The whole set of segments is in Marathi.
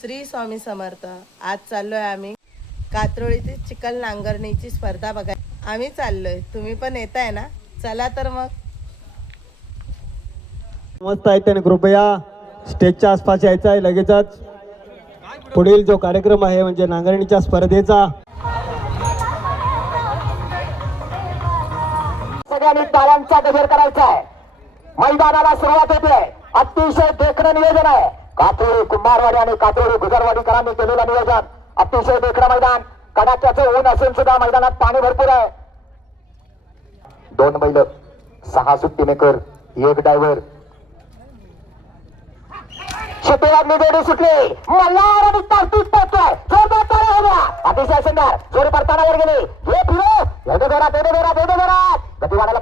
श्री स्वामी समर्थ. आज चाललोय आम्ही कात्रोळीची चिखल नांगरणीची स्पर्धा बघाय. आम्ही चाललोय, तुम्ही पण येताय ना? चला तर मग. मस्त आहे त्याने कृपया स्टेजच्या आसपास यायचं आहे. लगेचच पुढील जो कार्यक्रम आहे म्हणजे नांगरणीच्या स्पर्धेचा. सगळ्यांनी टाळ्यांचा गजर करायचा आहे. मैदानाला सुरुवात होते. अतिशय देखणं नियोजन आहे. कात्रोळी कुंभारवाडी आणि कात्रोळी गुजरवाडीकरांनी केलेलं नियोजन. अतिशय देखणं मैदान. कडाक्याचं ऊन असून सुद्धा मैदानात पाणी भरपूर आहे. 2 बैल, 6 सुट्टी मेकर, 1 ड्रायव्हर. शेतीवाडली जोडी सुटली. मल्हार आणि तारतूस पोहोचतोय. जोरदार टाळ्या होत्या. अतिशय सुंदर जोडी परतानावर गेली. हे फिरो एवढे जोरात गती वाढायला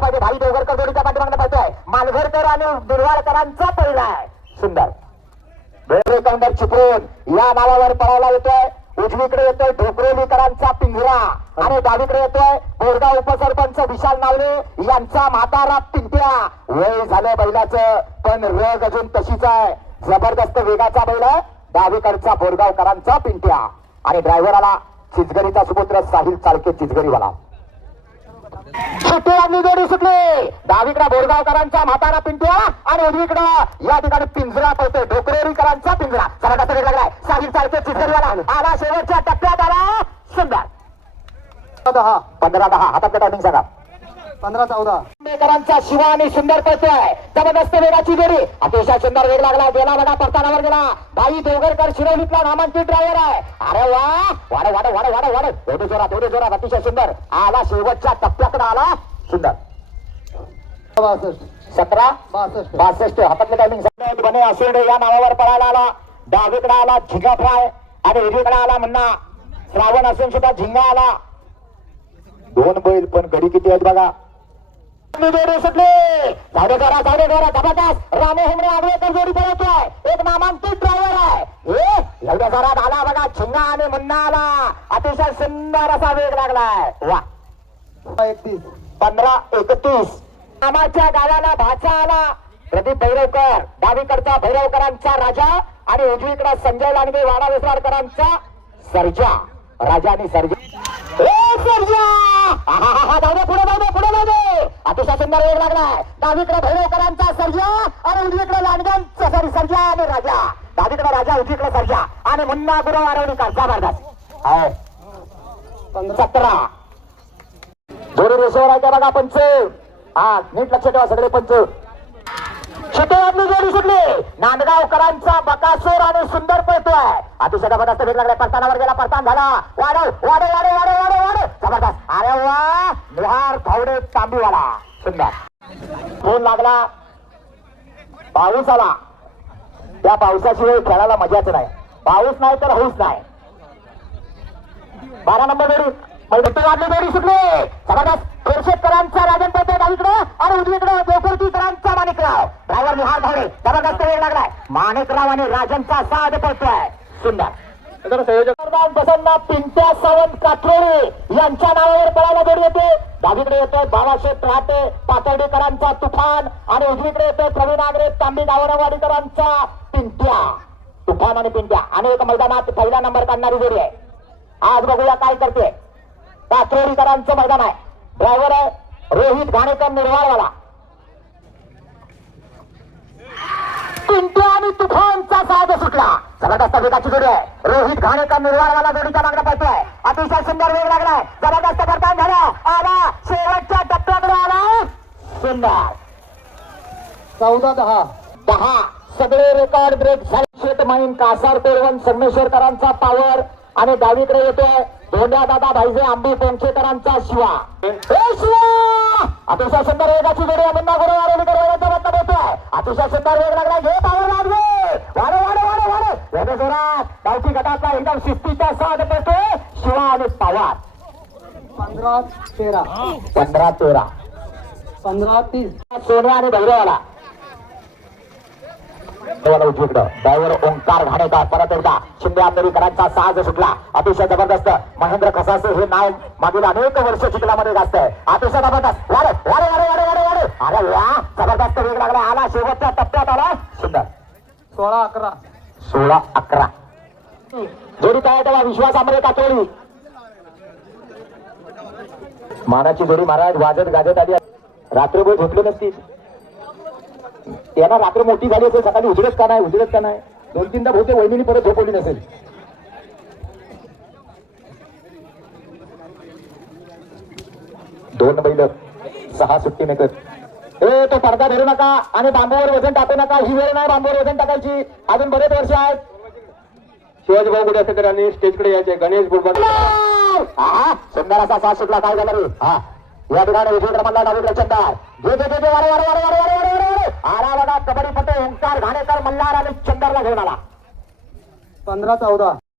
पाहिजे. भाई देवगरकर जोडीच्या पाठीमागणं पाहतोय. मालघरकर आणि दुर्वाळकरांचा पहिला आहे. सुंदर वेगळे काउंटर चिपळूण या नावावर पळायला येतोय. उजवीकडे येतोय ढोकरेलीकरांचा पिंजरा आणि डावीकडे येतोय बोरगाव उपसरपंच विशाल नावले यांचा म्हातारा पिंट्या. वय झालं बैलाचं पण रग अजून तशीच आहे. जबरदस्त वेगाचा बैल आहे. डावीकडचा बोरगावकरांचा पिंट्या आणि ड्रायव्हर आला चिचगरीचा सुपुत्र साहिल चालके चिचगरीवाला. सुट्टी जोडी सुटली. डावीकडे बोरगावकरांचा म्हातारा पिंट्या आणि उजवीकडे या ठिकाणी पिंजरा पळतोय ढोकरेरीकरांचा पिंजरा. जबरदस्त वेग लागलाय. साहिल चालके चिचगरीवाला आला शेवटच्या टप्प्यात आला. सुंदर 15-10 हातातलं टायमिंग सांगा. 15-14 मेकरांचा शिवा आणि सुंदर पळतोय. जबरदस्त वेगाची जोडी. अतिशय सुंदर वेग लागला. गेला बघा परतानावर गेला. भाई देवगरकर शिरोलीतला नामांकित ड्रायव्हर आहे. अरे वा वाढ एवढे जोरात अतिशय सुंदर आला. शेवटच्या टप्प्याकडे आला. सुंदर 17-62 हातातलं टायमिंग बने असेंडे या नावावर पळायला आला. डावीकडे आला झिंगा फ्राय आणि उजवीकडे आला म्हणणा श्रावण असून सुद्धा झिंगा आला. 2 बैल पण गडी किती आहेत बघा. जोडी सुटली. जाऊ दे जबरदस्त रामे हेमरे आडवेकर जोडी पळवतोय. एक नामांकित ड्रायव्हर आहे. एवढ्या जोरात आला बघा झिंगा आणि मुन्ना आला. अतिशय सुंदर असा वेग लागलाय. वा 15-31 नामाच्या गावाला भाचा आला. प्रदीप भैरवकर डावीकडचा भैरवकरांचा राजा आणि उजवीकडे संजय लांडगे वाडा विसराडकरांचा सर्जा. राजा आणि सर्जा पुढे अतिशय सुंदर वेग लागलाय. डावीकडे भैरवकरांचा सर्जा आणि उजवीकडे लांडग्यांचा सर्जा आणि राजा. डावीकडे राजा उजवीकडे सर्जा आणि मुन्ना गुरु आरवणीकर. जबरदस्त 17 जोडी रेषेवर आहे का बघा पंच. हा नीट लक्ष ठेवा सगळे पंच. शेतीवाडली जोडी सुटली. नांदगावकरांचा बकासूर आणि सुंदर पळतोय. अतिशय जबरदस्त वेग लागलाय. परतानावर गेला. परतान झाला. वाढव जबरदस्त. अरे वा निहार धावडे तांबीवाला. सुंदर फोन लागला. पाऊस आला. त्या पावसाशिवाय खेळायला मजाच नाही. पाऊस नाही तर हौस नाही. 12 नंबर जोडी जोडी सुटली. जबरदस्त शेतकऱ्यांचा राजन पळतोय डावीकडे आणि उजवीकडे देवपूर्तीकरांचा माणिकराव. ड्रायव्हर निहार धावडे. जबरदस्त वेग लागलाय. माणिकराव आणि राजनचा साथ पळतोय. सुंदर प्रसन्न पिंट्या सावंत कात्रोळी यांच्या नावावर पळायला जोडी येते. डावीकडे येतोय बाळाशेठ राहते पातर्डीकरांचा तुफान आणि उजवीकडे येतोय प्रवीण आगरे तांबी गावणवाडीकरांचा पिंट्या. तुफान आणि पिंट्या अनेक मैदानात पहिला नंबर काढणारी जोडी आहे. आज बघूया काय करते. कात्रोळीकरांचं मैदान आहे. ड्रायव्हर आहे रोहित घाणेकर निर्वाळवाला. पिंट्या आणि तुफानचा साथ सुटला. जबरदस्त वेगाची जोडी आहे. रोहित घाणेकर निर्वाळवाला जोडीच्या मागणं पळतोय. अतिशय सुंदर वेग लागलाय. जबरदस्त परतान झाला. आला शेवटच्या टप्प्याकडे आला. सुंदर 14-10 सगळे रेकॉर्ड ब्रेक झाले. शेत माईन कासार कोळवण संगमेश्वरकरांचा पावर आणि डावीकडे येतोय धोंड्या दादा भाईजे आंबे पोंचेकरांचा शिवा. अतिशय सुंदर वेगाची जोडी मुन्ना गुरु आरवणीकर होतोय. अतिशय सुंदर वेग लागला. घे पावर लागले. वाढ जोरात गावठी गटाचा एकदम शिस्तीचा साथ पडतोय शिवा आणि पवार. 15-13 सोन्या आणि भैरवाला. उजवीकडं ड्रायव्हर ओंकार घाणेकर. परत एकदा शिंदे आंबेडकरांचा साज सुटला. अतिशय जबरदस्त महेंद्र खसासे हे नाव मागील अनेक वर्ष चिखलामध्ये गाजत आहे. अतिशय जबरदस्त वाढ. अरे वा जबरदस्त वेग लागला. आला शेवटच्या टप्प्यात आला. सुंदर 16-11 16-11. जोडी तयार ठेवा. विश्वास आंबरे कातोळी. मानाची जोडी महाराज वाजत गाजत आली. रात्रभर झोपले नसतील. त्यांना रात्र मोठी झाली असेल. सकाळी उजडत का नाही, उजडत का नाही. 2-3दा बहुतेक वहिनी परत झोपवली नसेल. दोन बैल 6 सुट्टी मेकर. तो पडदा धरू नका आणि बांबूवर वजन टाकू नका. ही वेळ नाही बांबूवर वजन टाकायची. अजून बरेच वर्ष आहेत. शिवाजी भाऊ कुठे असेल आणि स्टेजकडे यायचे. गणेश बुडबड सुंदर असा साथ सुटला. काय झालं रे? हा या ठिकाणी विजय क्रमांक डावीकडे चंदार. घे वारे वारे वारे वारे वारे वारे वारे. आला बघा कबड्डी पट्टे ओंकार घाणेकर मल्हार आणि चंदरला घेऊन आला. 15-14.